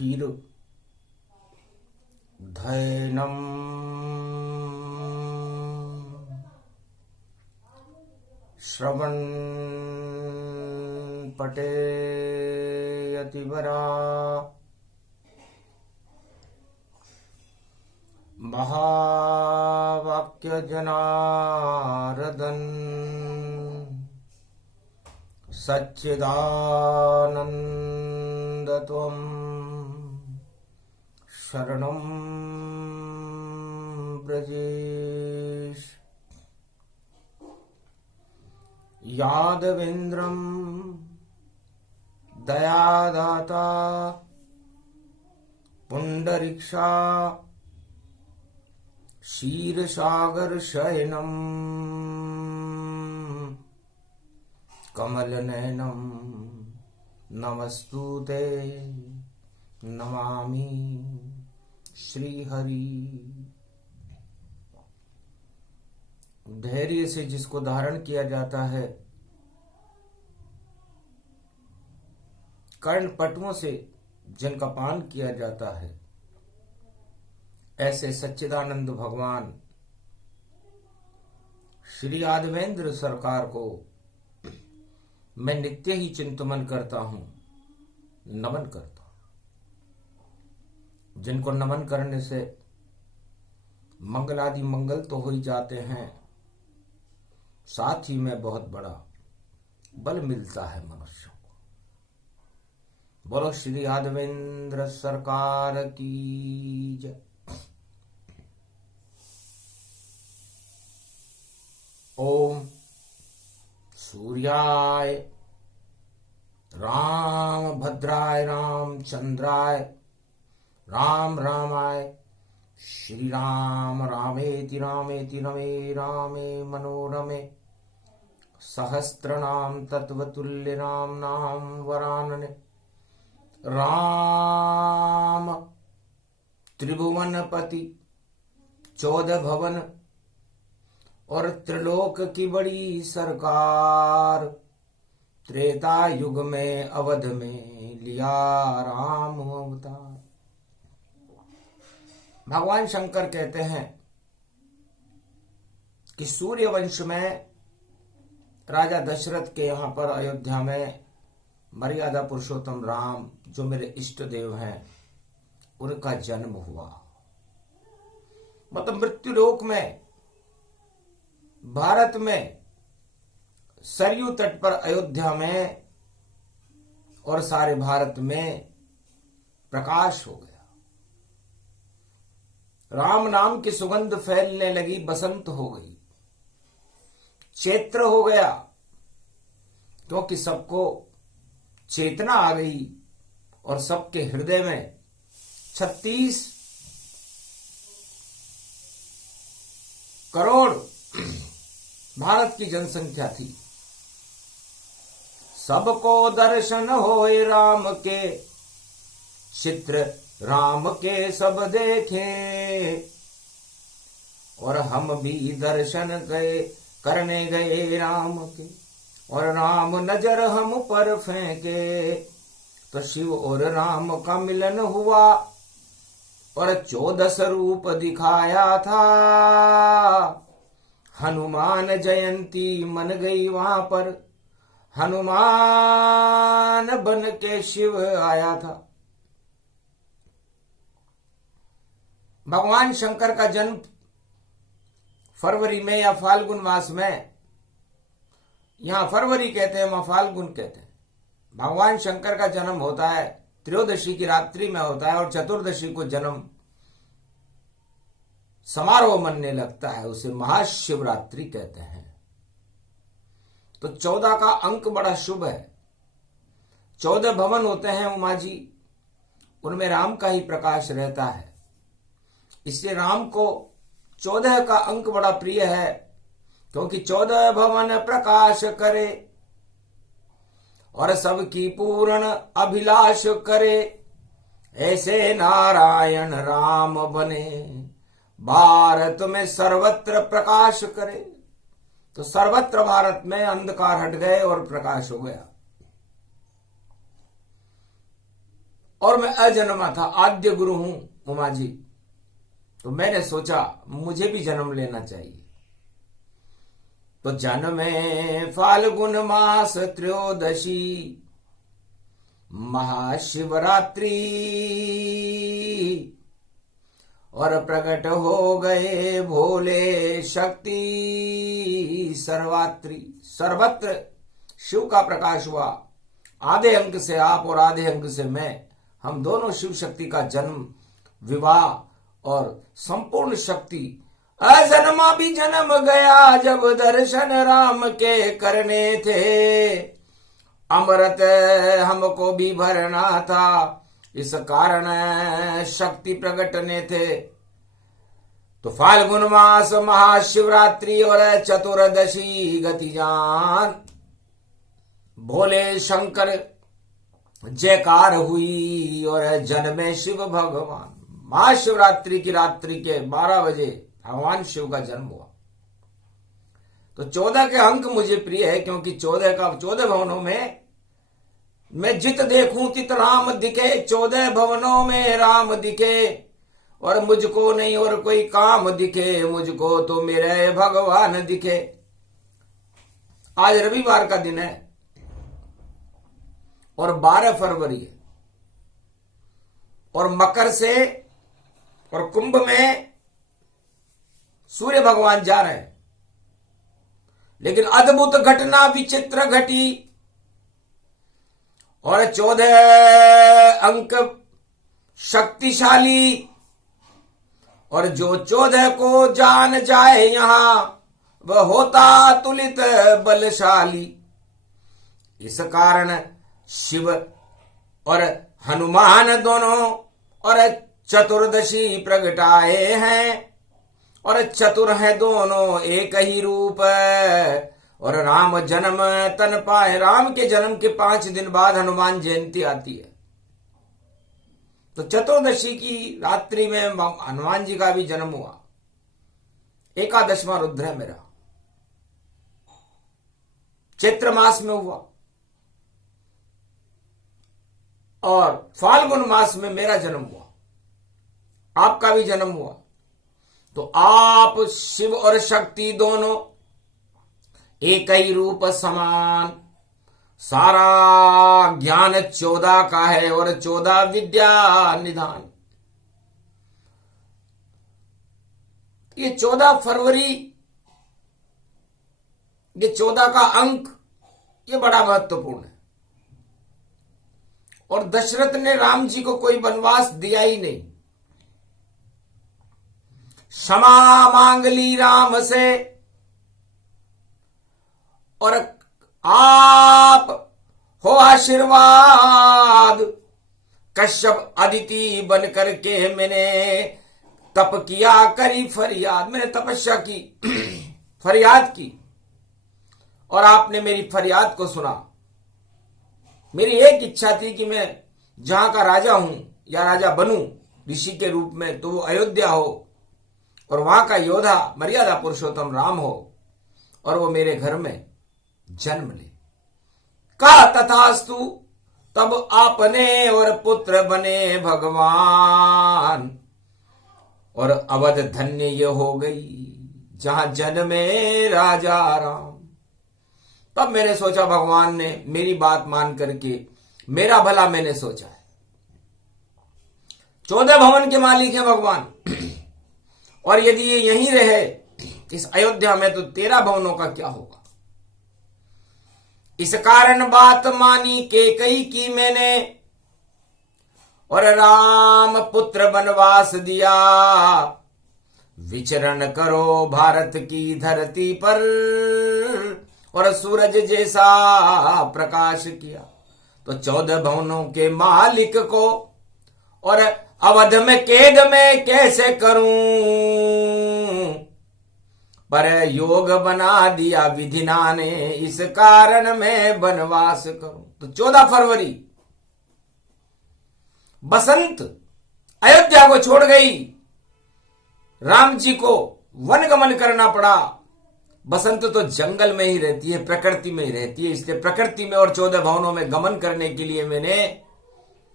क्षीर धैनम श्रवण पटेयतिवरा महावाक्य जनार्दन सच्चिदानंद त्वं शरणं ब्रजेश। यादवेन्द्रं दयादाता पुंडरीक्षा क्षीरसागर शयनम कमलनयनम नमस्तुते नमामि श्रीहरि। धैर्य से जिसको धारण किया जाता है, कर्णपटुओं से जिनका पान किया जाता है, ऐसे सच्चिदानंद भगवान श्री यादवेंद्र सरकार को मैं नित्य ही चिंतन करता हूं, नमन करता हूं। जिनको नमन करने से मंगलादि मंगल तो हो ही जाते हैं, साथ ही में बहुत बड़ा बल मिलता है मनुष्य को। बोलो श्री यादवेंद्र सरकार की जय। ओम सूर्याय राम भद्राय रामचंद्राय राम रामाय श्री राम रामेति रामेति रमे रामे मनोरमे सहस्रनाम तत्वतुल्य राम नाम वरानने। राम त्रिभुवनपति 14 भवन और त्रिलोक की बड़ी सरकार, त्रेता युग में अवध में लिया राम अवतार। भगवान शंकर कहते हैं कि सूर्य वंश में राजा दशरथ के यहां पर अयोध्या में मर्यादा पुरुषोत्तम राम, जो मेरे इष्ट देव हैं, उनका जन्म हुआ। मतलब मृत्युलोक में, भारत में सरयू तट पर अयोध्या में और सारे भारत में प्रकाश हो गया। राम नाम की सुगंध फैलने लगी, बसंत हो गई, चैत्र हो गया, क्योंकि सबको चेतना आ गई और सबके हृदय में 36 करोड़ भारत की जनसंख्या थी। सबको दर्शन होए राम के, चित्र राम के सब देखे, और हम भी दर्शन गए करने गए राम के, और राम नजर हम पर फेंके, तो शिव और राम का मिलन हुआ, और 14 स्वरूप दिखाया था। हनुमान जयंती मन गई वहां पर, हनुमान बन के शिव आया था। भगवान शंकर का जन्म फरवरी में या फाल्गुन मास में, यहां फरवरी कहते हैं, वहां फाल्गुन कहते हैं। भगवान शंकर का जन्म होता है त्रयोदशी की रात्रि में होता है, और चतुर्दशी को जन्म समारोह मनने लगता है, उसे महाशिवरात्रि कहते हैं। तो 14 का अंक बड़ा शुभ है। 14 भवन होते हैं उमा जी, उनमें राम का ही प्रकाश रहता है, इसलिए राम को 14 का अंक बड़ा प्रिय है, क्योंकि 14 भवन प्रकाश करे और सबकी पूर्ण अभिलाष करे, ऐसे नारायण राम बने, भारत में सर्वत्र प्रकाश करे। तो सर्वत्र भारत में अंधकार हट गए और प्रकाश हो गया। और मैं अजन्मा था, आद्य गुरु हूं उमा जी। तो मैंने सोचा मुझे भी जन्म लेना चाहिए। तो जन्मे फाल्गुन मास त्रयोदशी महाशिवरात्रि, और प्रकट हो गए भोले शक्ति सर्वात्री। सर्वत्र शिव का प्रकाश हुआ। आधे अंक से आप और आधे अंक से मैं, हम दोनों शिव शक्ति का जन्म, विवाह और संपूर्ण शक्ति। अजन्मा भी जन्म गया जब दर्शन राम के करने थे, अमृत हमको भी भरना था, इस कारण शक्ति प्रकटने थे। तो फाल्गुन मास महाशिवरात्रि और चतुर्दशी गति जान, भोले शंकर जयकार हुई और जन्मे शिव भगवान। महाशिवरात्रि की रात्रि के 12 बजे भगवान शिव का जन्म हुआ। तो 14 के अंक मुझे प्रिय है, क्योंकि 14 भवनों में मैं जित देखूं तित राम दिखे, 14 भवनों में राम दिखे, और मुझको नहीं और कोई काम दिखे, मुझको तो मेरे भगवान दिखे। आज रविवार का दिन है और 12 फरवरी है, और मकर से और कुंभ में सूर्य भगवान जा रहे हैं। लेकिन अद्भुत घटना विचित्र घटी, और 14 अंक शक्तिशाली, और जो 14 को जान जाए यहां वह होता तुलित बलशाली। इस कारण शिव और हनुमान दोनों और चतुर्दशी प्रगटाए हैं, और चतुर हैं दोनों एक ही रूप, और राम जन्म तन पाए। राम के जन्म के 5 दिन बाद हनुमान जयंती आती है। तो चतुर्दशी की रात्रि में हनुमान जी का भी जन्म हुआ। 11वां रुद्र है मेरा, चैत्र मास में हुआ, और फाल्गुन मास में मेरा जन्म हुआ, आपका भी जन्म हुआ। तो आप शिव और शक्ति दोनों एक ही रूप समान। सारा ज्ञान 14 का है और 14 विद्या निधान। ये 14 फरवरी, ये 14 का अंक, ये बड़ा महत्वपूर्ण है। और दशरथ ने राम जी को कोई वनवास दिया ही नहीं। क्षमा मांग ली राम से, और आप हो आशीर्वाद। कश्यप अदिति बन करके मैंने तप किया, करी फरियाद। मैंने तपस्या की, फरियाद की, और आपने मेरी फरियाद को सुना। मेरी एक इच्छा थी कि मैं जहां का राजा हूं या राजा बनूं ऋषि के रूप में, तो वो अयोध्या हो, और वहां का योद्धा मर्यादा पुरुषोत्तम राम हो, और वो मेरे घर में जन्म ले। का तथास्तु, तब आपने और पुत्र बने भगवान, और अवध धन्य ये हो गई जहां जन्मे राजा राम। तब मैंने सोचा भगवान ने मेरी बात मान करके मेरा भला मैंने सोचा है। 14 भवन के मालिक है भगवान, और यदि ये यहीं रहे इस अयोध्या में तो 13 भवनों का क्या होगा। इस कारण बात मानी कैकेयी की मैंने, और राम पुत्र वनवास दिया। विचरण करो भारत की धरती पर, और सूरज जैसा प्रकाश किया। तो 14 भवनों के मालिक को और अवध में कैद में कैसे करूं, पर योग बना दिया विधिना ने, इस कारण मैं वनवास करूं। तो 14 फरवरी बसंत अयोध्या को छोड़ गई, राम जी को वनगमन करना पड़ा। बसंत तो जंगल में ही रहती है, प्रकृति में ही रहती है, इसलिए प्रकृति में और 14 भवनों में गमन करने के लिए मैंने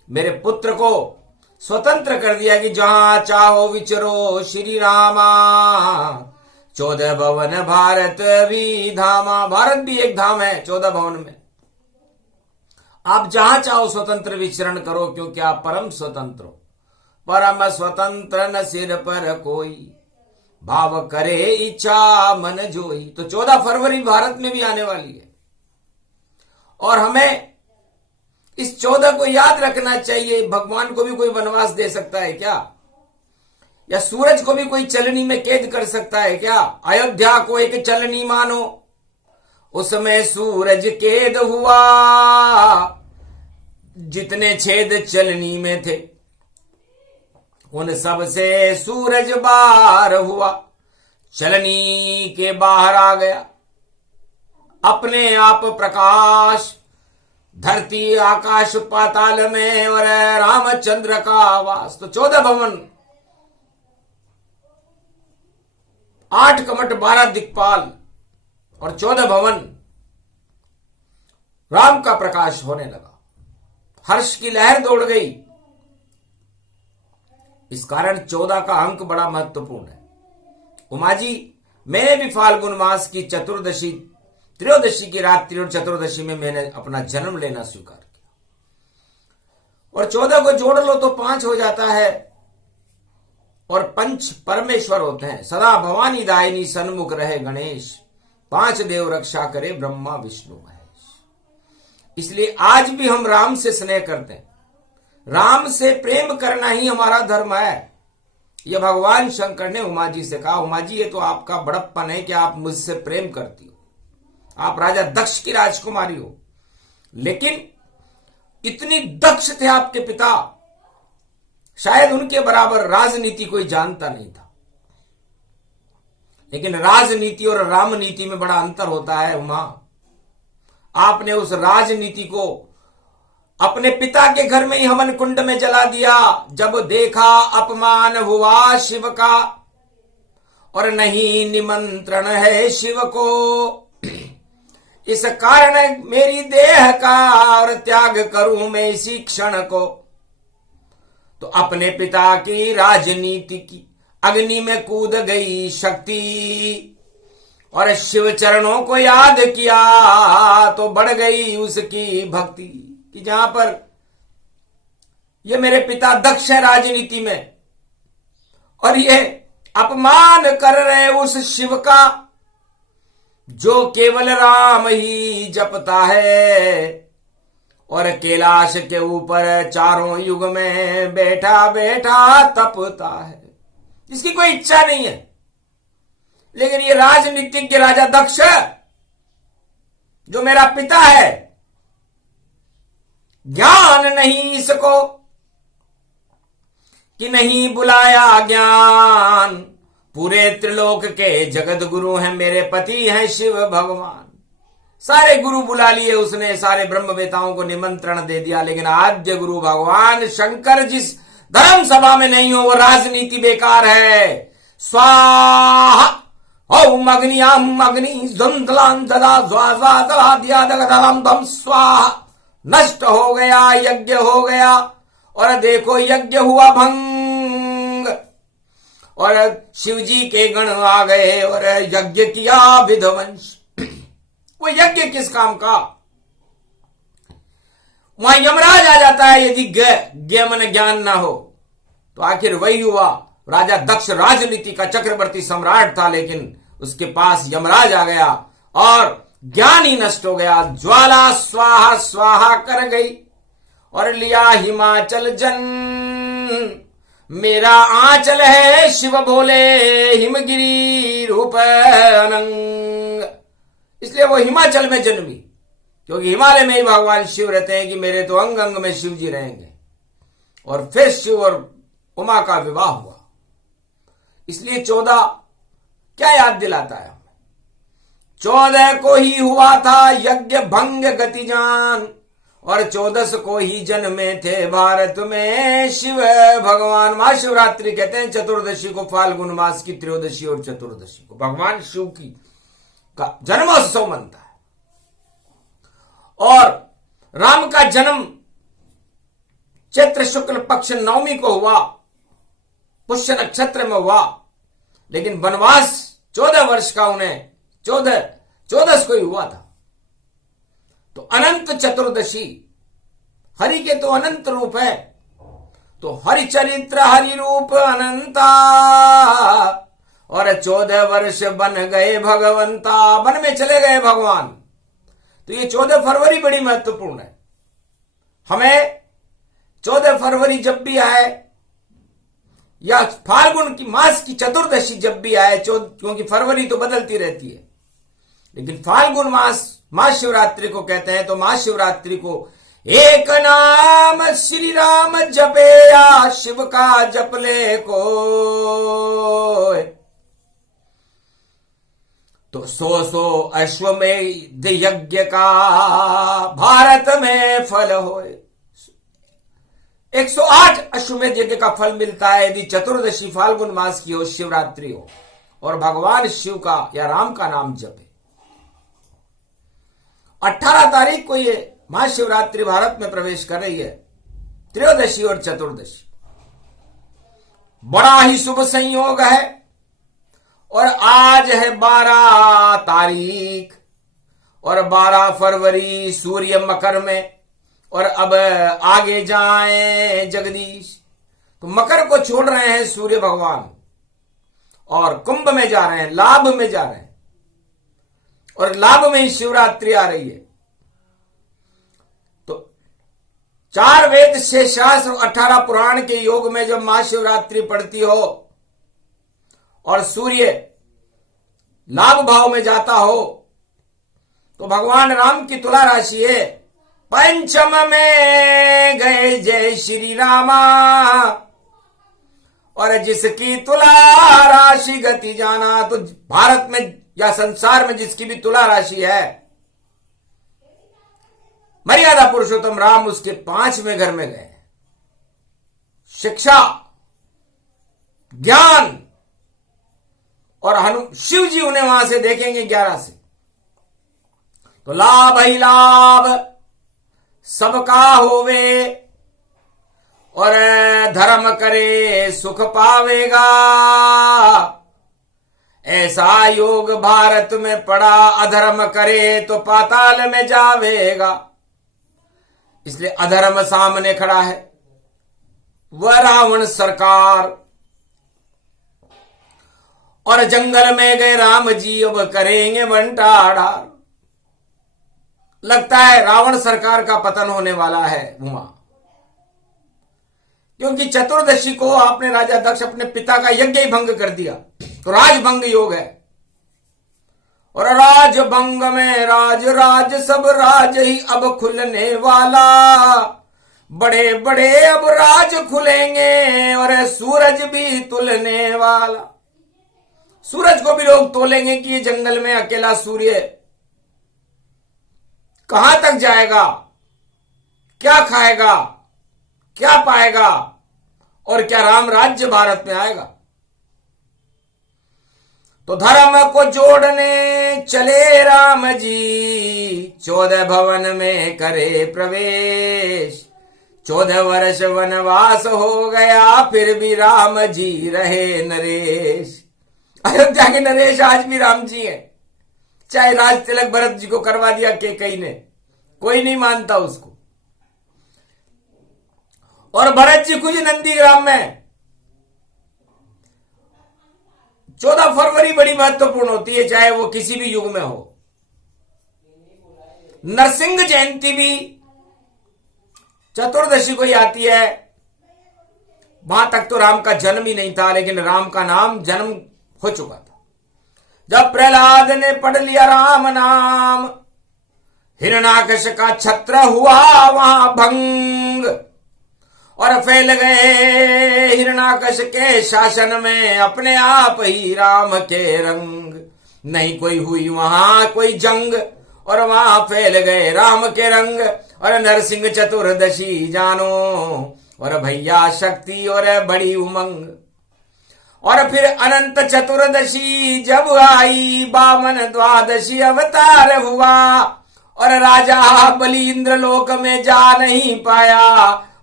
मेरे पुत्र को स्वतंत्र कर दिया कि जहां चाहो विचरो श्री रामा। 14 भवन भारत भी धामा, भारत भी एक धाम है 14 भवन में। आप जहां चाहो स्वतंत्र विचरण करो, क्योंकि आप परम स्वतंत्र हो। परम स्वतंत्र न सिर पर कोई, भाव करे इच्छा मन जोई। तो 14 फरवरी भारत में भी आने वाली है और हमें इस 14 को याद रखना चाहिए। भगवान को भी कोई वनवास दे सकता है क्या? या सूरज को भी कोई चलनी में कैद कर सकता है क्या? अयोध्या को एक चलनी मानो, उसमें सूरज कैद हुआ। जितने छेद चलनी में थे उन सब से सूरज बाहर हुआ, चलनी के बाहर आ गया अपने आप प्रकाश। धरती आकाश पाताल में और रामचंद्र का आवास। तो 14 भवन, 8 कमट 12 दिक्पाल और 14 भवन, राम का प्रकाश होने लगा। हर्ष की लहर दौड़ गई। इस कारण 14 का अंक बड़ा महत्वपूर्ण है। उमा जी, मैंने भी फाल्गुन मास की चतुर्दशी, त्रयोदशी की रात्रि और चतुर्दशी में मैंने अपना जन्म लेना स्वीकार किया। और 14 को जोड़ लो तो 5 हो जाता है। और पंच परमेश्वर होते हैं। सदा भवानी दायिनी सन्मुख रहे गणेश, 5 देव रक्षा करे ब्रह्मा विष्णु महेश। इसलिए आज भी हम राम से स्नेह करते हैं। राम से प्रेम करना ही हमारा धर्म है। यह भगवान शंकर ने उमा जी से कहा, उमा जी ये तो आपका बड़प्पन है कि आप मुझसे प्रेम करती हो। आप राजा दक्ष की राजकुमारी हो, लेकिन इतनी दक्ष थे आपके पिता, शायद उनके बराबर राजनीति कोई जानता नहीं था। लेकिन राजनीति और रामनीति में बड़ा अंतर होता है उमा। आपने उस राजनीति को अपने पिता के घर में ही हवन कुंड में जला दिया। जब देखा अपमान हुआ शिव का और नहीं निमंत्रण है शिव को, इस कारण मेरी देह का और त्याग करूं मैं इसी क्षण को। तो अपने पिता की राजनीति की अग्नि में कूद गई शक्ति और शिव चरणों को याद किया तो बढ़ गई उसकी भक्ति। कि जहां पर ये मेरे पिता दक्ष है राजनीति में और ये अपमान कर रहे उस शिव का जो केवल राम ही जपता है और कैलाश के ऊपर चारों युग में बैठा बैठा तपता है, जिसकी कोई इच्छा नहीं है। लेकिन ये राजनीतिज्ञ राजा दक्ष जो मेरा पिता है, ज्ञान नहीं इसको कि नहीं बुलाया ज्ञान। पूरे त्रिलोक के जगत गुरु हैं मेरे पति हैं शिव भगवान। सारे गुरु बुला लिए उसने, सारे ब्रह्मवेताओं को निमंत्रण दे दिया, लेकिन आद्य गुरु भगवान शंकर जिस धर्म सभा में नहीं हो वो राजनीति बेकार है। स्वाहा ओम अग्नियाम अग्नि द्वंद्लां ददा ज्वाजा दला दिया दगदलम दम स्वाहा। नष्ट हो गया, यज्ञ हो गया और देखो यज्ञ हुआ भंग और शिवजी के गण आ गए और यज्ञ किया विध्वंस। वो यज्ञ किस काम का? वहां यमराज आ जाता है यदि ज्ञ मन ज्ञान ना हो। तो आखिर वही हुआ। राजा दक्ष राजनीति का चक्रवर्ती सम्राट था, लेकिन उसके पास यमराज आ गया और ज्ञान ही नष्ट हो गया। ज्वाला स्वाहा स्वाहा कर गई और लिया हिमाचल जन। मेरा आंचल है शिव भोले हिमगिरी रूप अनंग। इसलिए वो हिमाचल में जन्मी, क्योंकि हिमालय में ही भगवान शिव रहते हैं कि मेरे तो अंग अंग में शिव जी रहेंगे। और फिर शिव और उमा का विवाह हुआ। इसलिए 14 क्या याद दिलाता है? 14 को ही हुआ था यज्ञ भंग गतिजान और 14 को ही जन्मे थे भारत में शिव भगवान। महाशिवरात्रि कहते हैं चतुर्दशी को, फाल्गुन मास की त्रयोदशी और चतुर्दशी को भगवान शिव की का जन्मोत्सव मनता है। और राम का जन्म चैत्र शुक्ल पक्ष नवमी को हुआ, पुष्य नक्षत्र में हुआ, लेकिन वनवास 14 वर्ष का उन्हें 14 को ही हुआ था। तो अनंत चतुर्दशी, हरि के तो अनंत रूप है, तो हरि चरित्र हरि रूप अनंता, और 14 वर्ष बन गए भगवंता, वन में चले गए भगवान। तो ये 14 फरवरी बड़ी महत्वपूर्ण है। हमें 14 फरवरी जब भी आए या फाल्गुन की मास की चतुर्दशी जब भी आए, क्योंकि फरवरी तो बदलती रहती है, लेकिन फाल्गुन मास महाशिवरात्रि को कहते हैं। तो महाशिवरात्रि को एक नाम श्री राम जपे या शिव का जपले को, तो 100 अश्वमेध यज्ञ का भारत में फल होए। 108 अश्वमेध यज्ञ का फल मिलता है यदि चतुर्दशी फाल्गुन मास की हो, शिवरात्रि हो, और भगवान शिव का या राम का नाम जपे। 18 तारीख को ये महाशिवरात्रि भारत में प्रवेश कर रही है, त्रयोदशी और चतुर्दशी। बड़ा ही शुभ संयोग है, और आज है 12 तारीख, और 12 फरवरी सूर्य मकर में, और अब आगे जाएं जगदीश, तो मकर को छोड़ रहे हैं सूर्य भगवान और कुंभ में जा रहे हैं, लाभ में जा रहे हैं, और लाभ में ही शिवरात्रि आ रही है। तो 4 वेद 6 शास्त्र 18 पुराण के योग में जब महाशिवरात्रि पड़ती हो और सूर्य लाभ भाव में जाता हो, तो भगवान राम की तुला राशि है। पंचम में गए जय श्री रामा, और जिसकी तुला राशि गति जाना। तो भारत में या संसार में जिसकी भी तुला राशि है, मर्यादा पुरुषोत्तम राम उसके 5वें घर में गए। शिक्षा, ज्ञान, और शिव जी उन्हें वहां से देखेंगे 11 से। तो लाभ ही लाभ सबका होवे, और धर्म करे सुख पावेगा। ऐसा योग भारत में पड़ा, अधर्म करे तो पाताल में जावेगा। इसलिए अधर्म सामने खड़ा है, वह रावण सरकार, और जंगल में गए राम जी अब करेंगे बंटाढ़ा। लगता है रावण सरकार का पतन होने वाला है वहां, क्योंकि चतुर्दशी को आपने राजा दक्ष अपने पिता का यज्ञ ही भंग कर दिया। तो राजभंग योग है, और राजभंग में राज सब राज ही अब खुलने वाला। बड़े बड़े अब राज खुलेंगे, और सूरज भी तुलने वाला। सूरज को भी लोग तोलेंगे कि ये जंगल में अकेला सूर्य कहां तक जाएगा, क्या खाएगा, क्या पाएगा, और क्या राम राज्य भारत में आएगा। तो धर्म को जोड़ने चले राम जी, 14 भवन में करे प्रवेश। 14 वर्ष वनवास हो गया, फिर भी राम जी रहे नरेश। अयोध्या के नरेश आज भी राम जी हैं, चाहे राज तिलक भरत जी को करवा दिया कैकेयी ने, कोई नहीं मानता उसको। और भरत जी खुद नंदीग्राम में 14 फरवरी बड़ी महत्वपूर्ण होती है, चाहे वो किसी भी युग में हो। नरसिंह जयंती भी चतुर्दशी को ही आती है। वहां तक तो राम का जन्म ही नहीं था, लेकिन राम का नाम जन्म हो चुका था। जब प्रहलाद ने पढ़ लिया राम नाम, हिरण्याकश का छत्र हुआ वहां भंग, और फैल गए हिरण्याकश के शासन में अपने आप ही राम के रंग। नहीं कोई हुई वहां कोई जंग, और वहां फैल गए राम के रंग। और नरसिंह चतुर्दशी जानो, और भैया शक्ति और बड़ी उमंग। और फिर अनंत चतुर्दशी जब आई, 52 द्वादशी अवतार हुआ। और राजा बलि इंद्रलोक में जा नहीं पाया,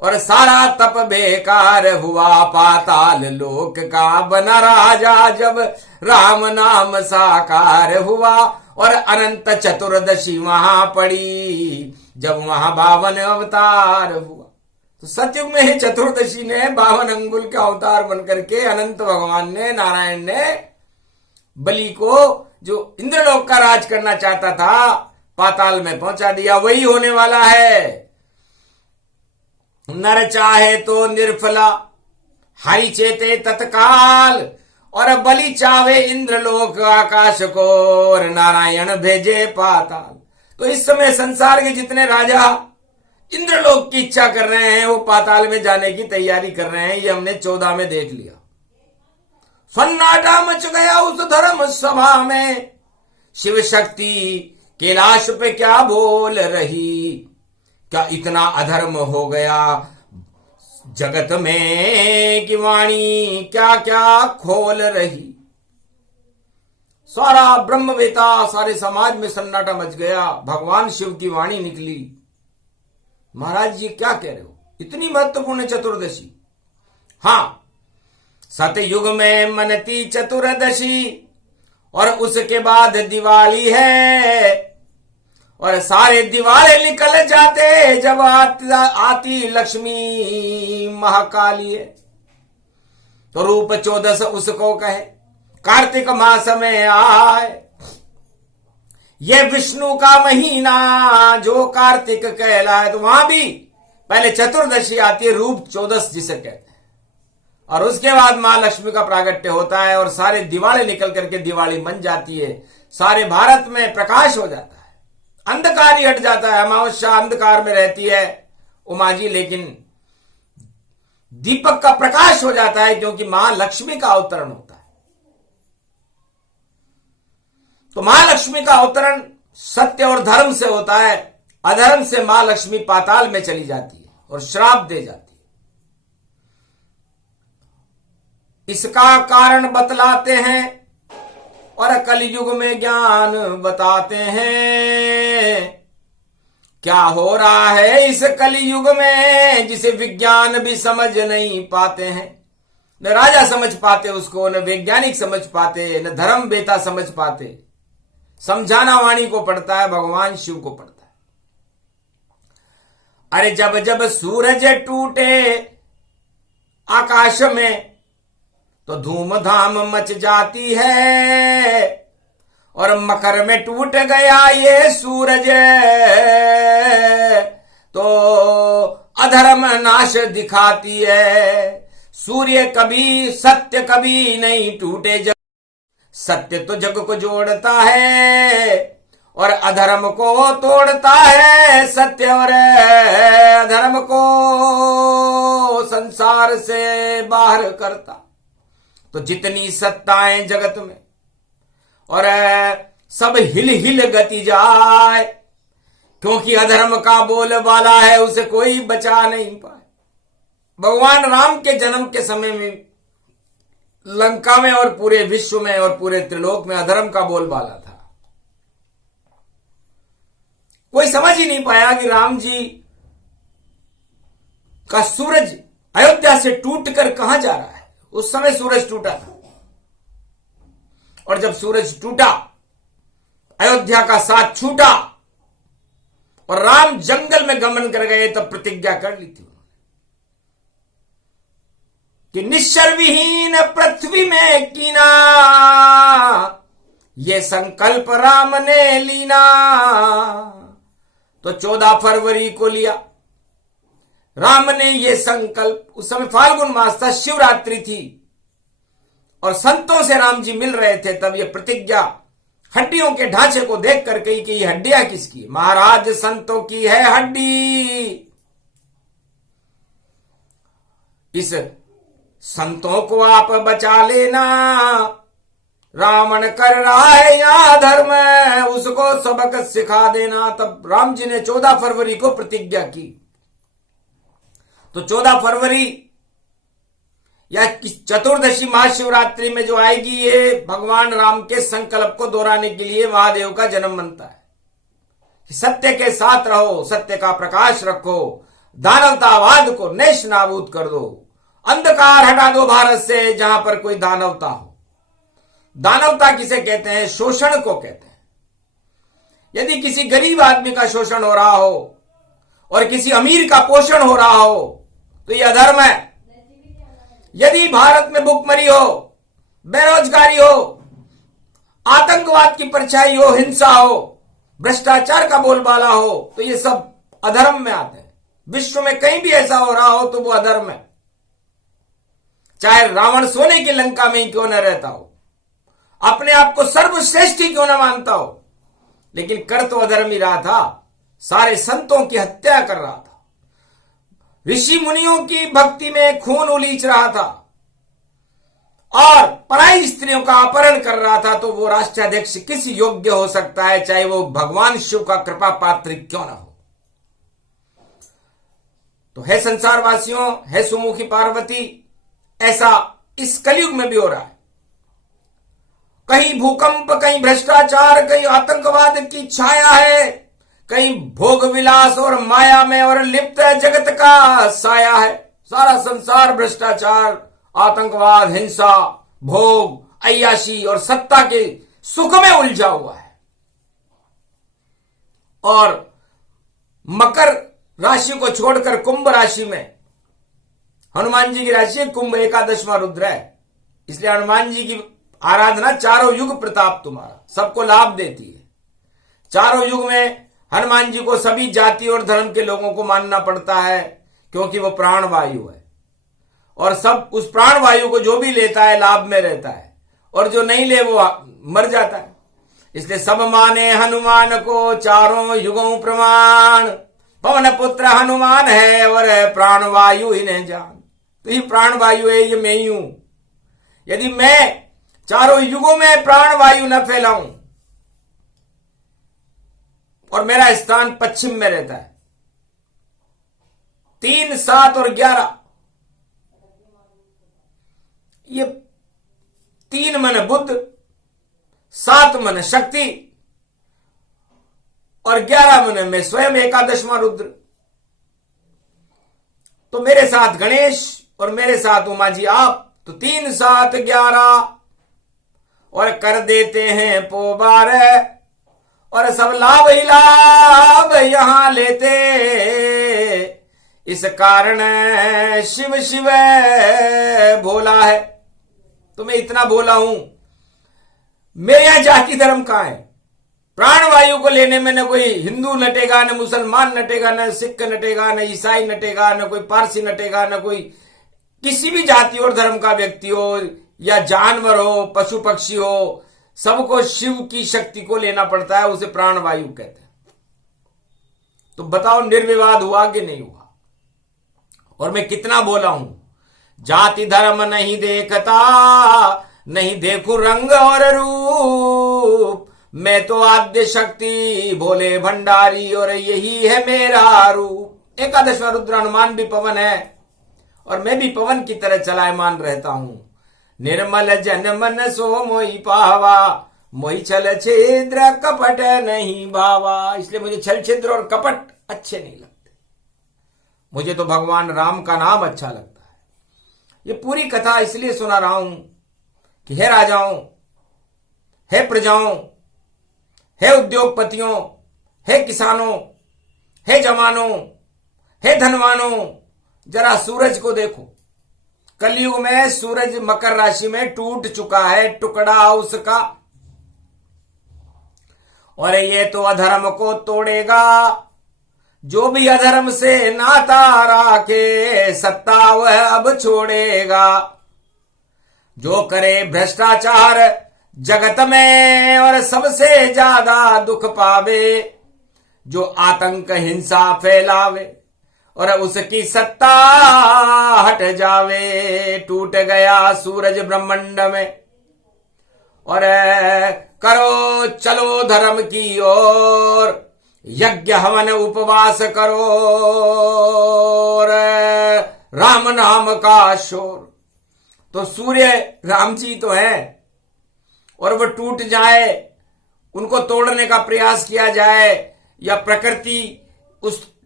और सारा तप बेकार हुआ, पाताल लोक का बना राजा जब राम नाम साकार हुआ। और अनंत चतुर्दशी वहां पड़ी जब वहां 52 अवतार हुआ। तो सतयुग में ही चतुर्दशी ने 52 अंगुल के अवतार बनकर के अनंत भगवान ने, नारायण ने बलि को, जो इंद्रलोक का राज करना चाहता था, पाताल में पहुंचा दिया। वही होने वाला है। नर चाहे तो निर्फला, हरि चेते तत्काल। और बलि चावे इंद्रलोक आकाश को, और नारायण भेजे पाताल। तो इस समय संसार के जितने राजा इंद्रलोक की इच्छा कर रहे हैं, वो पाताल में जाने की तैयारी कर रहे हैं। ये हमने 14 में देख लिया। सन्नाटा मच गया उस धर्म सभा में, शिव शक्ति कैलाश पे क्या बोल रही। क्या इतना अधर्म हो गया जगत में कि वाणी क्या क्या खोल रही। सारा ब्रह्मवेता, सारे समाज में सन्नाटा मच गया। भगवान शिव की वाणी निकली। महाराज जी क्या कह रहे हो, इतनी महत्वपूर्ण चतुर्दशी। हां, सतयुग में मनती चतुर्दशी, और उसके बाद दिवाली है। और सारे दिवाले निकल जाते जब आती लक्ष्मी महाकाली है। तो रूप 14 उसको कहे, कार्तिक मास में आए। ये विष्णु का महीना जो कार्तिक कहलाए। तो वहां भी पहले चतुर्दशी आती है, रूप 14 जिसे कहते हैं, और उसके बाद मां लक्ष्मी का प्रागट्य होता है और सारे दिवाले निकल करके दिवाली बन जाती है। सारे भारत में प्रकाश हो जाता है, अंधकार ही हट जाता है। अमावस्या अंधकार में रहती है उमा जी, लेकिन दीपक का प्रकाश हो जाता है, क्योंकि मां लक्ष्मी का अवतरण होता है। तो मां लक्ष्मी का अवतरण सत्य और धर्म से होता है। अधर्म से मां लक्ष्मी पाताल में चली जाती है और श्राप दे जाती है। इसका कारण बतलाते हैं और कलयुग में ज्ञान बताते हैं। क्या हो रहा है इस कलयुग में जिसे विज्ञान भी समझ नहीं पाते हैं। न राजा समझ पाते उसको, न वैज्ञानिक समझ पाते, न धर्म बेता समझ पाते। समझाना वाणी को पड़ता है, भगवान शिव को पड़ता है। अरे जब जब सूरज टूटे आकाश में तो धूमधाम मच जाती है। और मकर में टूट गया ये सूरज तो अधर्म नाश दिखाती है। सूर्य कभी सत्य कभी नहीं टूटे, जग सत्य तो जग को जोड़ता है और अधर्म को तोड़ता है। सत्य और अधर्म को संसार से बाहर करता। तो जितनी सत्ताएं जगत में और सब हिल हिल गति जाए, क्योंकि अधर्म का बोलबाला है, उसे कोई बचा नहीं पाए। भगवान राम के जन्म के समय में लंका में और पूरे विश्व में और पूरे त्रिलोक में अधर्म का बोलबाला था। कोई समझ ही नहीं पाया कि राम जी का सूरज अयोध्या से टूटकर कहां जा रहा है। उस समय सूरज टूटा था, और जब सूरज टूटा, अयोध्या का साथ छूटा और राम जंगल में गमन कर गए, तब प्रतिज्ञा कर ली थी कि निश्चर विहीन पृथ्वी में कीना, ये संकल्प राम ने लीना। तो 14 फरवरी को लिया राम ने ये संकल्प। उस समय फाल्गुन मास था, शिवरात्रि थी, और संतों से राम जी मिल रहे थे। तब ये प्रतिज्ञा हड्डियों के ढांचे को देख कर कही कि ये हड्डियां किसकी? महाराज संतों की है हड्डी। इस संतों को आप बचा लेना, रावण कर रहा है यहां धर्म, उसको सबक सिखा देना। तब राम जी ने 14 फरवरी को प्रतिज्ञा की। तो 14 फरवरी या चतुर्दशी महाशिवरात्रि में जो आएगी, ये भगवान राम के संकल्प को दोहराने के लिए महादेव का जन्म बनता है। सत्य के साथ रहो, सत्य का प्रकाश रखो, दानवतावाद को नेश नाबूद कर दो, अंधकार हटा दो भारत से जहां पर कोई दानवता हो। दानवता किसे कहते हैं? शोषण को कहते हैं। यदि किसी गरीब आदमी का शोषण हो रहा हो और किसी अमीर का पोषण हो रहा हो तो यह अधर्म है। यदि भारत में भुखमरी हो, बेरोजगारी हो, आतंकवाद की परछाई हो, हिंसा हो, भ्रष्टाचार का बोलबाला हो तो ये सब अधर्म में आते हैं। विश्व में कहीं भी ऐसा हो रहा हो तो वो अधर्म है, चाहे रावण सोने की लंका में ही क्यों न रहता हो, अपने आप को सर्वश्रेष्ठ ही क्यों न मानता हो, लेकिन कर तो अधर्म ही रहा था। सारे संतों की हत्या कर रहा था, ऋषि मुनियों की भक्ति में खून उलीच रहा था और पराई स्त्रियों का अपहरण कर रहा था। तो वो राष्ट्राध्यक्ष किस योग्य हो सकता है, चाहे वो भगवान शिव का कृपा पात्र क्यों ना हो। तो है संसारवासियों, है सुमुखी पार्वती, ऐसा इस कलयुग में भी हो रहा है। कहीं भूकंप, कहीं भ्रष्टाचार, कहीं आतंकवाद की छाया है, कहीं भोग विलास और माया में और लिप्त जगत का साया है। सारा संसार भ्रष्टाचार, आतंकवाद, हिंसा, भोग, अय्याशी और सत्ता के सुख में उलझा हुआ है। और मकर राशि को छोड़कर कुंभ राशि में, हनुमान जी की राशि कुंभ, एकादशवां रुद्र है, इसलिए हनुमान जी की आराधना चारों युग प्रताप तुम्हारा सबको लाभ देती है। चारों युग में हनुमान जी को सभी जाति और धर्म के लोगों को मानना पड़ता है, क्योंकि वो प्राण वायु है और सब उस प्राण वायु को जो भी लेता है लाभ में रहता है और जो नहीं ले वो मर जाता है। इसलिए सब माने हनुमान को चारों युगों प्रमाण, पवन पुत्र हनुमान है और प्राण वायु इन्हें जान। तो ये प्राण वायु है, ये मैं ही हूं। यदि मैं चारों युगों में प्राण वायु न फैलाऊं और मेरा स्थान पश्चिम में रहता है, 3, 7 और 11, ये 3 मन बुद्ध, 7 मन शक्ति और 11 मन में स्वयं एकादशवां रुद्र। तो मेरे साथ गणेश और मेरे साथ उमा जी आप, तो 3, 7, 11 और कर देते हैं पोबार और सब लाभ ही लाभ यहां लेते। इस कारण शिव शिव भोला है। तो मैं इतना भोला हूं। मेरे यहां जाति धर्म कहां है? प्राण वायु को लेने में न कोई हिंदू नटेगा, न मुसलमान नटेगा, न सिख नटेगा, न ईसाई नटेगा, न कोई पारसी नटेगा, न कोई किसी भी जाति और धर्म का व्यक्ति हो या जानवर हो, पशु पक्षी हो, सबको शिव की शक्ति को लेना पड़ता है। उसे प्राण वायु कहते हैं। तो बताओ निर्विवाद हुआ कि नहीं हुआ? और मैं कितना बोला हूं। जाति धर्म नहीं देखता, नहीं देखूं रंग और रूप, मैं तो आद्य शक्ति भोले भंडारी और यही है मेरा रूप। एकादशवां रुद्र हनुमान भी पवन है और मैं भी पवन की तरह चलायमान रहता हूं। निर्मल जन मन सो मोहि पावा, मोहि छल छिद्र कपट नहीं भावा। इसलिए मुझे छल छिद्र और कपट अच्छे नहीं लगते। मुझे तो भगवान राम का नाम अच्छा लगता है। ये पूरी कथा इसलिए सुना रहा हूं कि हे राजाओं, हे प्रजाओं, हे उद्योगपतियों, हे किसानों, हे जवानों, हे धनवानों, जरा सूरज को देखो। कलयुग में सूरज मकर राशि में टूट चुका है, टुकड़ा उसका, और ये तो अधर्म को तोड़ेगा। जो भी अधर्म से नाता राखे, सत्ता वह अब छोड़ेगा। जो करे भ्रष्टाचार जगत में और सबसे ज्यादा दुख पावे, जो आतंक हिंसा फैलावे और उसकी सत्ता हट जावे। टूट गया सूरज ब्रह्मांड में और करो चलो धर्म की ओर, यज्ञ हवन उपवास करो और राम नाम का शोर। तो सूर्य राम जी तो हैं और वो टूट जाए, उनको तोड़ने का प्रयास किया जाए या प्रकृति उस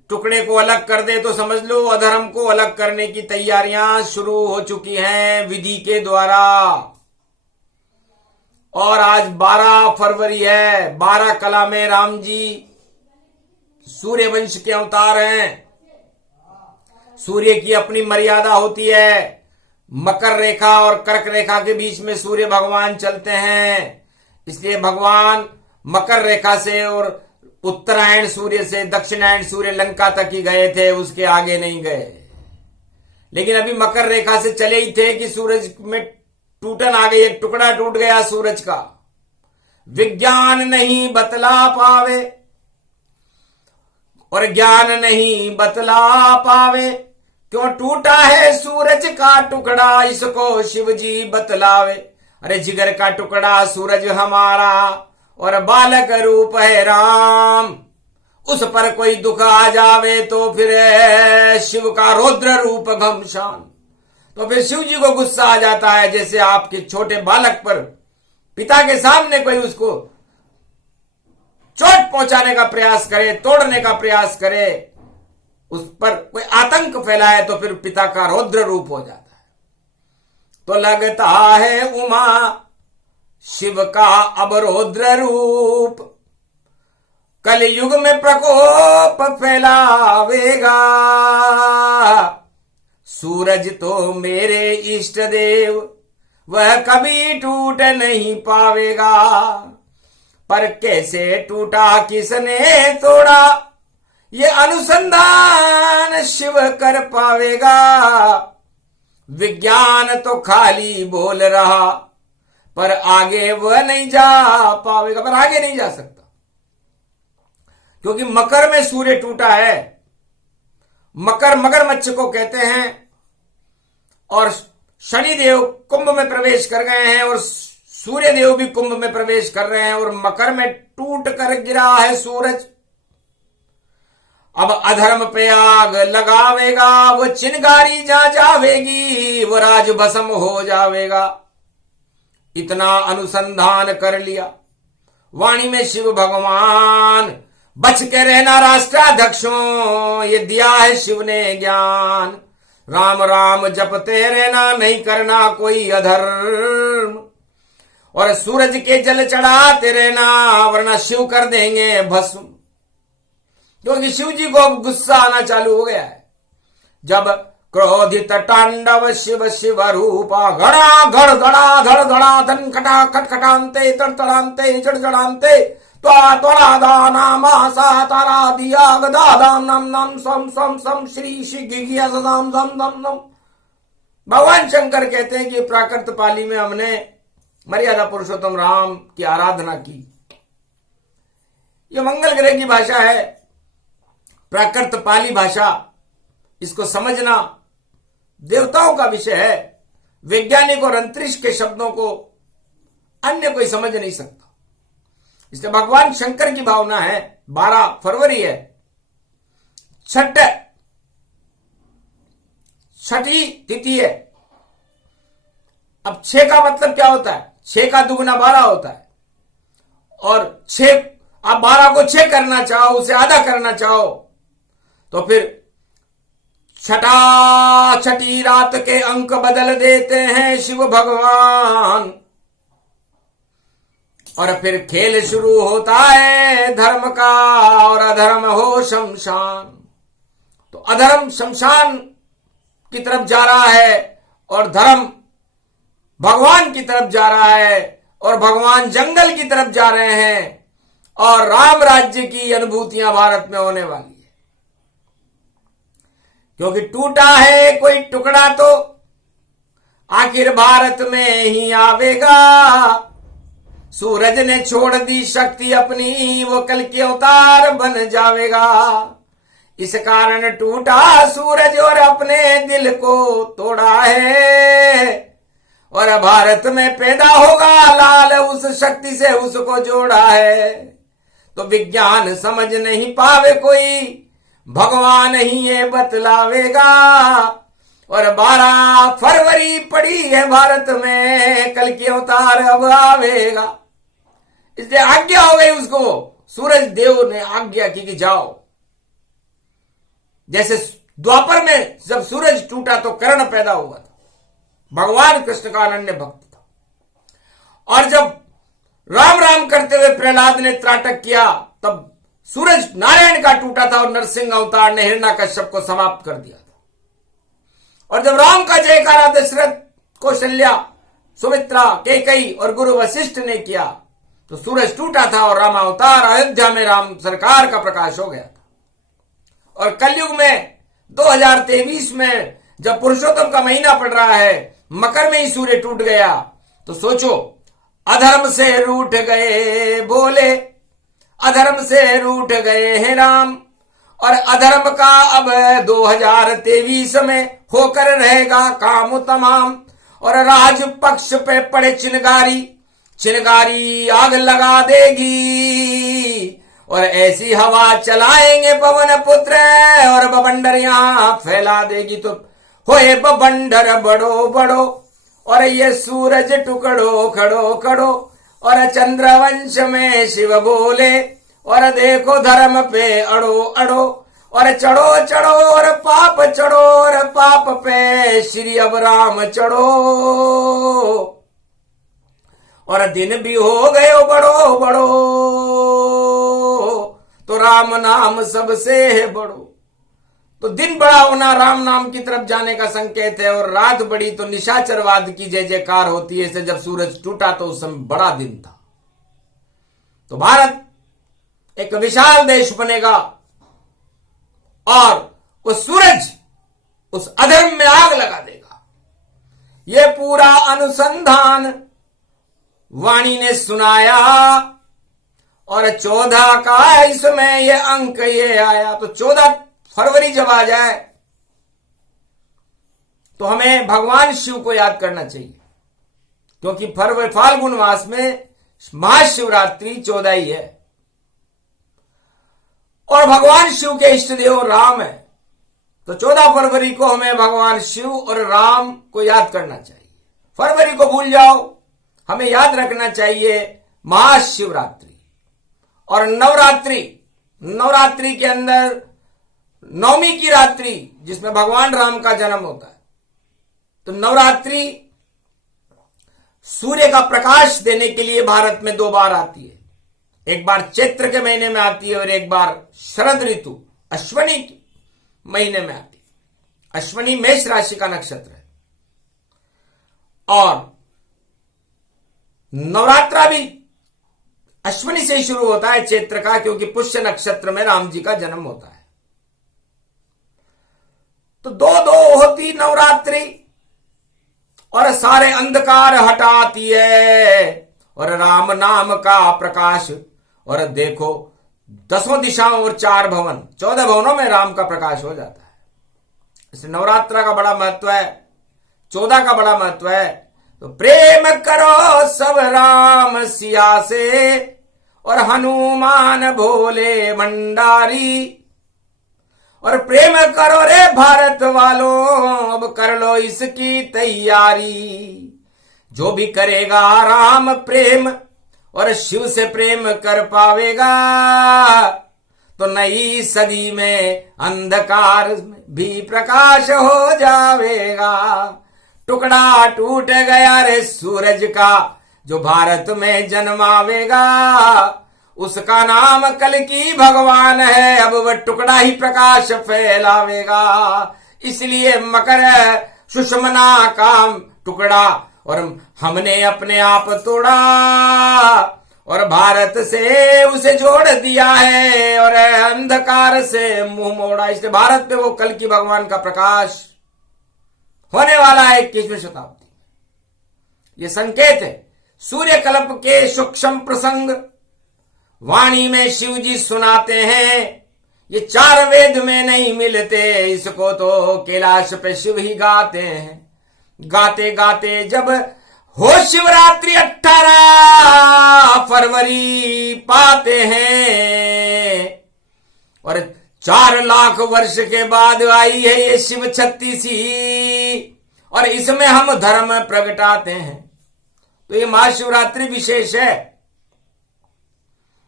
टुकड़े को अलग कर दे तो समझ लो अधर्म को अलग करने की तैयारियां शुरू हो चुकी हैं विधि के द्वारा। और आज 12 फरवरी है। 12 कला में राम जी सूर्य वंश के अवतार हैं। सूर्य की अपनी मर्यादा होती है। मकर रेखा और कर्क रेखा के बीच में सूर्य भगवान चलते हैं, इसलिए भगवान मकर रेखा से और उत्तरायण सूर्य से दक्षिणायन सूर्य लंका तक ही गए थे, उसके आगे नहीं गए। लेकिन अभी मकर रेखा से चले ही थे कि सूरज में टूटन आ गई, एक टुकड़ा टूट गया सूरज का। विज्ञान नहीं बतला पावे और ज्ञान नहीं बतला पावे, क्यों टूटा है सूरज का टुकड़ा, इसको शिव जी बतलावे। अरे जिगर का टुकड़ा सूरज हमारा और बालक रूप है राम, उस पर कोई दुख आ जावे तो फिर शिव का रौद्र रूप घमशान। तो फिर शिव जी को गुस्सा आ जाता है, जैसे आपके छोटे बालक पर पिता के सामने कोई उसको चोट पहुंचाने का प्रयास करे, तोड़ने का प्रयास करे, उस पर कोई आतंक फैलाए तो फिर पिता का रौद्र रूप हो जाता है। तो लगता है उमा शिव का अब रौद्र रूप कलयुग में प्रकोप फैलावेगा। सूरज तो मेरे इष्ट देव वह कभी टूट नहीं पावेगा, पर कैसे टूटा किसने तोड़ा ये अनुसंधान शिव कर पावेगा। विज्ञान तो खाली बोल रहा पर आगे वह नहीं जा पावेगा, पर आगे नहीं जा सकता, क्योंकि मकर में सूर्य टूटा है। मकर मगरमच्छ को कहते हैं और शनिदेव कुंभ में प्रवेश कर गए हैं और सूर्य देव भी कुंभ में प्रवेश कर रहे हैं और मकर में टूट कर गिरा है सूरज। अब अधर्म पे आग लगावेगा, वो चिनगारी जहां जावेगी वो राज भस्म हो जावेगा। इतना अनुसंधान कर लिया वाणी में शिव भगवान, बच के रहना राष्ट्राध्यक्षों ये दिया है शिव ने ज्ञान। राम राम जपते रहना, नहीं करना कोई अधर्म, और सूरज के जल चढ़ाते रहना वरना शिव कर देंगे भस्म। क्योंकि शिव जी को अब गुस्सा आना चालू हो गया है। जब क्रोधित तांडव शिव शिव रूपा घड़ा घड़ धड़ा धड़ धड़ा धन खटा खटखटांते तड़तड़ांते चढ़चढ़ांते त्वरा त्वरा दानामा सा तारा दिया गदा दाम नम नम सम सम सम श्री श्री गिगिया सदाम दम दम दम। भगवान शंकर कहते हैं कि प्राकृत पाली में हमने मर्यादा पुरुषोत्तम राम की आराधना की। यह मंगल ग्रह की भाषा है, प्राकृत पाली भाषा, इसको समझना देवताओं का विषय है। वैज्ञानिक और अंतरिक्ष के शब्दों को अन्य कोई समझ नहीं सकता। इसलिए भगवान शंकर की भावना है। 12 फरवरी है, छठी तिथि है। अब 6 का मतलब क्या होता है? 6 का दुगुना 12 होता है, और 6 आप 12 को 6 करना चाहो, उसे आधा करना चाहो, तो फिर छठी रात के अंक बदल देते हैं शिव भगवान, और फिर खेल शुरू होता है धर्म का, और अधर्म हो शमशान। तो अधर्म शमशान की तरफ जा रहा है और धर्म भगवान की तरफ जा रहा है, और भगवान जंगल की तरफ जा रहे हैं, और राम राज्य की अनुभूतियां भारत में होने वाली है। क्योंकि टूटा है कोई टुकड़ा तो आखिर भारत में ही आवेगा। सूरज ने छोड़ दी शक्ति अपनी, वो कल के अवतार बन जावेगा। इस कारण टूटा सूरज और अपने दिल को तोड़ा है, और भारत में पैदा होगा लाल, उस शक्ति से उसको जोड़ा है। तो विज्ञान समझ नहीं पावे कोई, भगवान ही ये बतलावेगा। और 12 फरवरी पड़ी है भारत में, कल की अवतार अब आवेगा। इसलिए आज्ञा हो गई उसको, सूरज देव ने आज्ञा की कि जाओ। जैसे द्वापर में जब सूरज टूटा तो कर्ण पैदा हुआ था, भगवान कृष्ण का अनन्य भक्त था। और जब राम राम करते हुए प्रहलाद ने त्राटक किया तब सूरज नारायण का टूटा था और नरसिंह अवतार ने हिरण्यकश्यप को समाप्त कर दिया था। और जब राम का जयकारा दशरथ, कौशल्या, सुमित्रा, कैकेयी और गुरु वशिष्ठ ने किया तो सूरज टूटा था और राम अवतार, अयोध्या में राम सरकार का प्रकाश हो गया था। और कलयुग में 2023 में जब पुरुषोत्तम का महीना पड़ रहा है, मकर में ही सूर्य टूट गया, तो सोचो, अधर्म से रूठ गए बोले, अधर्म से रूठ गए हैं राम, और अधर्म का अब 2023 में होकर रहेगा काम तमाम। और राज पक्ष पे पड़े चिनगारी, चिनगारी आग लगा देगी, और ऐसी हवा चलाएंगे पवन पुत्र, और बवंडर यहां फैला देगी। तो होए बवंडर बड़ो बड़ो, और ये सूरज टुकड़ो खड़ो खड़ो, और चंद्रवंश में शिव बोले, और देखो धर्म पे अड़ो अड़ो, और चढ़ो चढ़ो और पाप चढ़ो, और पाप पे श्री अब राम चढ़ो, और दिन भी हो गए बड़ो बड़ो, तो राम नाम सबसे है बड़ो। तो दिन बड़ा होना राम नाम की तरफ जाने का संकेत है, और रात बड़ी तो निशाचरवाद की जय जयकार होती है। इससे जब सूरज टूटा तो उस समय बड़ा दिन था। तो भारत एक विशाल देश बनेगा, और वो सूरज उस अधर्म में आग लगा देगा। ये पूरा अनुसंधान वाणी ने सुनाया, और 14 का इसमें ये अंक ये आया। तो 14 फरवरी जब आ जाए तो हमें भगवान शिव को याद करना चाहिए, क्योंकि फरवरी फाल्गुन मास में महाशिवरात्रि 14 ही है, और भगवान शिव के इष्ट देव राम है। तो 14 फरवरी को हमें भगवान शिव और राम को याद करना चाहिए। फरवरी को भूल जाओ, हमें याद रखना चाहिए महाशिवरात्रि और नवरात्रि। नवरात्रि के अंदर नवमी की रात्रि जिसमें भगवान राम का जन्म होता है। तो नवरात्रि सूर्य का प्रकाश देने के लिए भारत में 2 बार आती है। एक बार चैत्र के महीने में आती है और एक बार शरद ऋतु अश्वनी के महीने में आती है। अश्वनी मेष राशि का नक्षत्र है, और नवरात्रा भी अश्वनी से ही शुरू होता है, चैत्र का, क्योंकि पुष्य नक्षत्र में राम जी का जन्म होता है। तो 2-2 होती नवरात्रि, और सारे अंधकार हटाती है, और राम नाम का प्रकाश। और देखो 10 दिशाओं और 4 भवन, 14 भवनों में राम का प्रकाश हो जाता है। इसलिए नवरात्रा का बड़ा महत्व है, 14 का बड़ा महत्व है। तो प्रेम करो सब राम सिया से, और हनुमान भोले भंडारी। और प्रेम करो रे भारत वालों, अब कर लो इसकी तैयारी। जो भी करेगा राम प्रेम और शिव से प्रेम कर पावेगा, तो नई सदी में अंधकार भी प्रकाश हो जावेगा। टुकड़ा टूट गया रे सूरज का, जो भारत में जन्मावेगा, उसका नाम कल्कि भगवान है। अब वह टुकड़ा ही प्रकाश फैलावेगा। इसलिए मकर सुषमना का टुकड़ा, और हमने अपने आप तोड़ा, और भारत से उसे जोड़ दिया है, और अंधकार से मुंह मोड़ा। इसलिए भारत में वो कल्कि भगवान का प्रकाश होने वाला है 21वीं शताब्दी। ये संकेत है सूर्य कल्प के सूक्ष्म प्रसंग वाणी में शिव जी सुनाते हैं। ये 4 वेद में नहीं मिलते, इसको तो कैलाश पे शिव ही गाते हैं। गाते गाते जब हो शिवरात्रि 18 फरवरी पाते हैं, और 4 लाख वर्ष के बाद आई है ये शिव 36, और इसमें हम धर्म प्रगटाते हैं। तो ये महाशिवरात्रि विशेष है।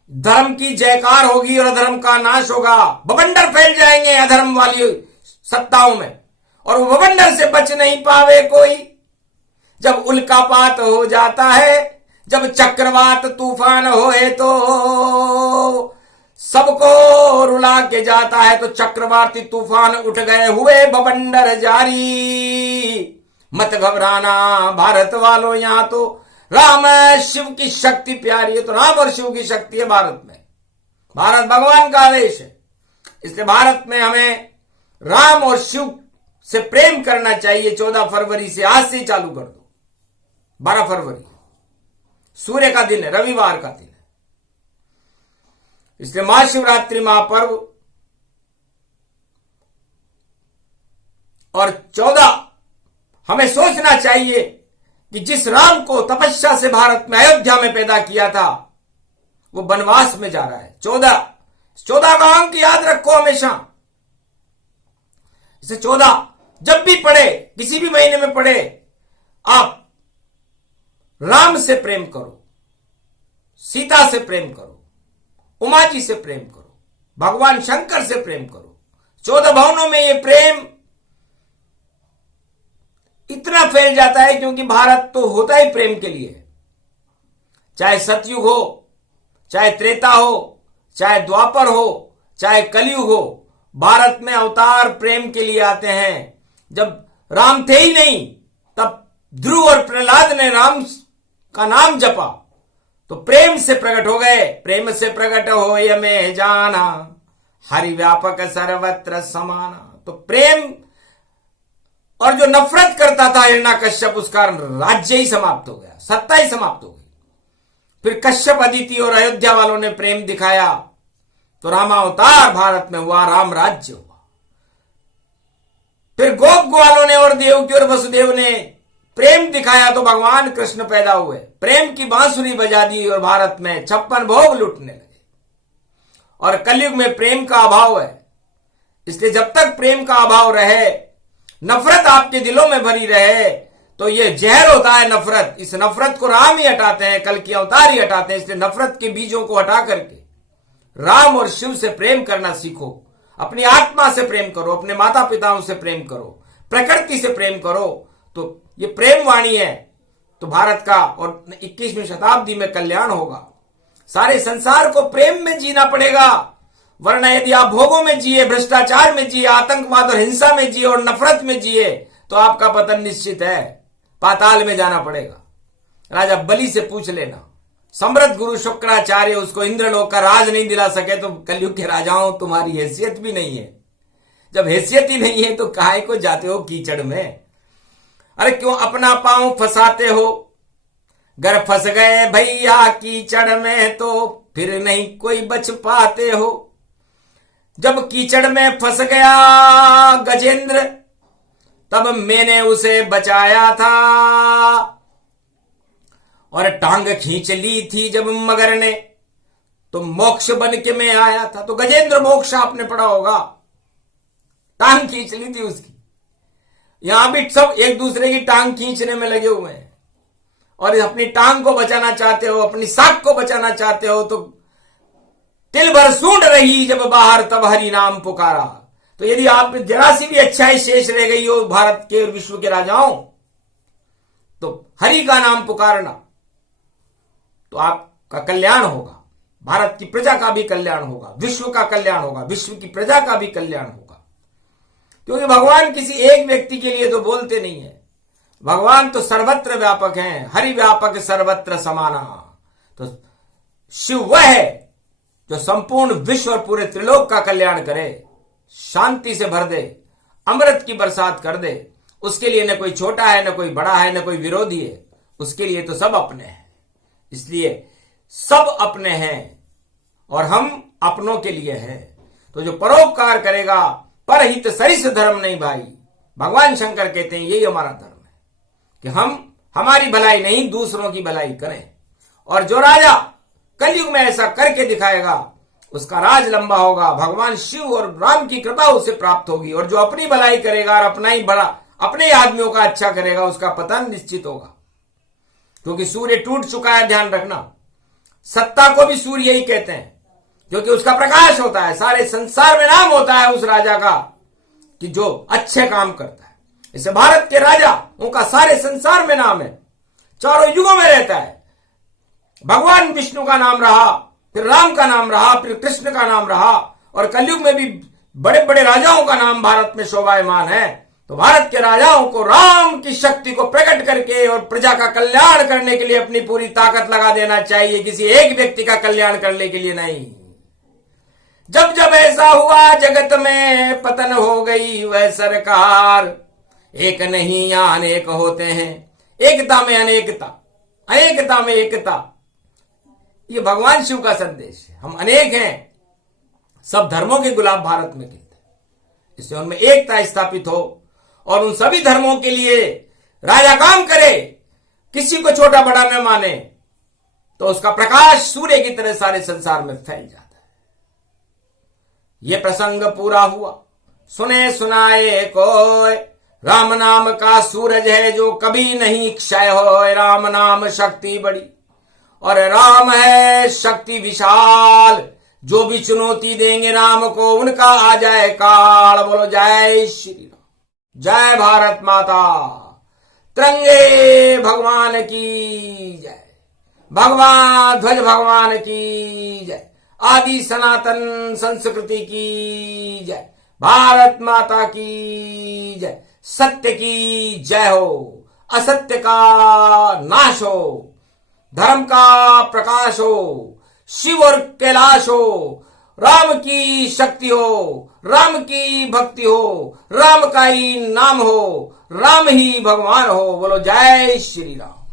धर्म की जयकार होगी और अधर्म का नाश होगा। बवंडर फैल जाएंगे अधर्म वाली सत्ताओं में, और वो बवंडर से बच नहीं पावे कोई। जब उल्कापात हो जाता है, जब चक्रवात तूफान होए तो सबको रुला के जाता है। तो चक्रवाती तूफान उठ गए, हुए बवंडर जारी। मत घबराना भारत वालों, यहां तो राम शिव की शक्ति प्यारी है। तो राम और शिव की शक्ति है भारत में। भारत भगवान का देश है, इसलिए भारत में हमें राम और शिव से प्रेम करना चाहिए। 14 फरवरी से, आज से ही चालू कर दो। 12 फरवरी सूर्य का दिन है, रविवार का दिन है, इसलिए महाशिवरात्रि महापर्व और 14 हमें सोचना चाहिए कि जिस राम को तपस्या से भारत में अयोध्या में पैदा किया था, वो वनवास में जा रहा है। 14 का अंक याद रखो हमेशा। इसे 14 जब भी पढ़े, किसी भी महीने में पढ़े, आप राम से प्रेम करो, सीता से प्रेम करो, उमा जी से प्रेम करो, भगवान शंकर से प्रेम करो। 14 भवनों में ये प्रेम इतना फैल जाता है क्योंकि भारत तो होता ही प्रेम के लिए। चाहे सतयुग हो, चाहे त्रेता हो, चाहे द्वापर हो, चाहे कलयुग हो, भारत में अवतार प्रेम के लिए आते हैं। जब राम थे ही नहीं, तब ध्रुव और प्रहलाद ने राम का नाम जपा तो प्रेम से प्रकट हो गए। प्रेम से प्रकट हो ये में जाना, हरि व्यापक सर्वत्र समाना। तो प्रेम, और जो नफरत करता था हिरण्यकश्यप, उसका राज्य ही समाप्त हो गया, सत्ता ही समाप्त हो गई। फिर कश्यप, अदिति और अयोध्या वालों ने प्रेम दिखाया तो रामावतार भारत में हुआ, राम राज्य हुआ। फिर गोप ग्वालों ने और देवकी और वसुदेव ने प्रेम दिखाया तो भगवान कृष्ण पैदा हुए, प्रेम की बांसुरी बजा दी और भारत में 56 भोग लुटने लगे। और कलयुग में प्रेम का अभाव है, इसलिए जब तक प्रेम का अभाव रहे, नफरत आपके दिलों में भरी रहे, तो ये जहर होता है नफरत। इस नफरत को राम ही हटाते हैं, कल की अवतार ही हटाते हैं। इसलिए नफरत के बीजों को हटा करके राम और शिव से प्रेम करना सीखो। अपनी आत्मा से प्रेम करो, अपने माता पिताओं से प्रेम करो, प्रकृति से प्रेम करो। तो ये प्रेम वाणी है तो भारत का और 21वीं शताब्दी में कल्याण होगा। सारे संसार को प्रेम में जीना पड़ेगा, वरना यदि आप भोगों में जिए, भ्रष्टाचार में जिए, आतंकवाद और हिंसा में जिए और नफरत में जिए, तो आपका पतन निश्चित है, पाताल में जाना पड़ेगा। राजा बलि से पूछ लेना, समृद्ध गुरु शुक्राचार्य उसको इंद्रलोक का राज नहीं दिला सके तो कलयुग के राजाओं तुम्हारी हैसियत भी नहीं है। जब हैसियत ही नहीं है तो काहे को जाते हो कीचड़ में? अरे क्यों अपना पांव फंसाते हो? घर फंस गए भैया कीचड़ में तो फिर नहीं कोई बच पाते हो। जब कीचड़ में फंस गया गजेंद्र, तब मैंने उसे बचाया था, और टांग खींच ली थी जब मगर ने, तो मोक्ष बन के मैं आया था। तो गजेंद्र मोक्ष आपने पढ़ा होगा, टांग खींच ली थी उसकी। यहां भी सब एक दूसरे की टांग खींचने में लगे हुए हैं, और अपनी टांग को बचाना चाहते हो, अपनी साख को बचाना चाहते हो, तो तिल भर सूंड रही जब बाहर तब हरि नाम पुकारा। तो यदि आप जरा सी भी अच्छाई शेष रह गई हो भारत के और विश्व के राजाओं, तो हरि का नाम पुकारना, तो आपका कल्याण होगा, भारत की प्रजा का भी कल्याण होगा, विश्व का कल्याण होगा, विश्व की प्रजा का भी कल्याण होगा। क्योंकि भगवान किसी एक व्यक्ति के लिए तो बोलते नहीं है, भगवान तो सर्वत्र व्यापक हैं, हरि व्यापक सर्वत्र समाना। तो शिव वह है जो संपूर्ण विश्व और पूरे त्रिलोक का कल्याण करे, शांति से भर दे, अमृत की बरसात कर दे। उसके लिए न कोई छोटा है, न कोई बड़ा है, न कोई विरोधी है, उसके लिए तो सब अपने हैं। इसलिए सब अपने हैं और हम अपनों के लिए हैं। तो जो परोपकार करेगा, परहित सरिस धर्म नहीं भाई, भगवान शंकर कहते हैं यही हमारा धर्म है कि हम हमारी भलाई नहीं दूसरों की भलाई करें। और जो राजा कलयुग में ऐसा करके दिखाएगा उसका राज लंबा होगा, भगवान शिव और राम की कृपा उसे प्राप्त होगी। और जो अपनी भलाई करेगा और अपना ही बड़ा, अपने ही आदमियों का अच्छा करेगा, उसका पतन निश्चित होगा। क्योंकि सूर्य टूट चुका है, ध्यान रखना। सत्ता को भी सूर्य ही कहते हैं, क्योंकि उसका प्रकाश होता है। सारे संसार में नाम होता है उस राजा का कि जो अच्छे काम करता है। इसे भारत के राजा, उनका सारे संसार में नाम है, चारों युगों में रहता है। भगवान विष्णु का नाम रहा, फिर राम का नाम रहा, फिर कृष्ण का नाम रहा, और कलयुग में भी बड़े बड़े राजाओं का नाम भारत में शोभायमान है। तो भारत के राजाओं को राम की शक्ति को प्रकट करके और प्रजा का कल्याण करने के लिए अपनी पूरी ताकत लगा देना चाहिए, किसी एक व्यक्ति का कल्याण करने के लिए नहीं। जब जब ऐसा हुआ जगत में पतन हो गई वह सरकार, एक नहीं या अनेक होते हैं, एकता में अनेकता, अनेकता में एकता। ये भगवान शिव का संदेश है। हम अनेक हैं, सब धर्मों के गुलाब भारत में खिलते हैं, इससे उनमें एकता स्थापित हो और उन सभी धर्मों के लिए राजा काम करे, किसी को छोटा बड़ा न माने, तो उसका प्रकाश सूर्य की तरह सारे संसार में फैल जाता है। ये प्रसंग पूरा हुआ, सुने सुनाए कोय, राम नाम का सूरज है जो कभी नहीं क्षय हो। राम नाम शक्ति बड़ी और राम है शक्ति विशाल, जो भी चुनौती देंगे राम को उनका आ जाए काल। बोलो जय श्री राम, जय भारत माता, तिरंगे भगवान की जय, भगवान ध्वज भगवान की जय, आदि सनातन संस्कृति की जय, भारत माता की जय, सत्य की जय हो, असत्य का नाश हो, धर्म का प्रकाश हो, शिव और कैलाश हो, राम की शक्ति हो, राम की भक्ति हो, राम का ही नाम हो, राम ही भगवान हो। बोलो जय श्री राम।